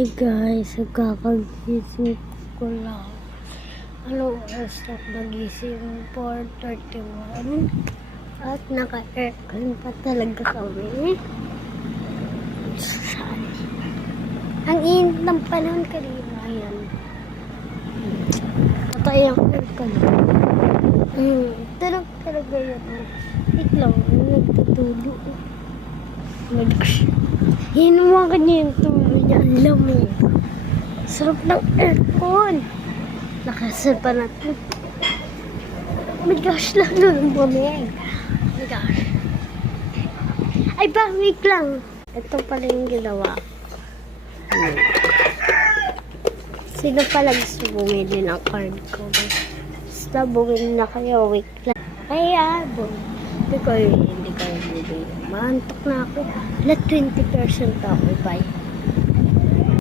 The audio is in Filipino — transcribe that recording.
Hi guys, kakagising ko lang. Ano oras na nagising? 4:31. At naka-aircon pa talaga kami. Ang init ng panahon kanina. Ayan. Patay ang aircon. Talaga yan. Wait lang, nagtutulo. Hinuwa ka niya yung tulo niya. Ang lamig. Sarap ng aircon. Nakasal pa natin. Oh my gosh, lalo ng bumig. Oh my gosh. Ay, wait lang. Ito pala yung ginawa. Sino pala gusto bumili ng card ko? Basta bumili na kayo. Wait lang. Kaya, hindi ko bumili. Maantok na ako. Let 20% ako. Bye.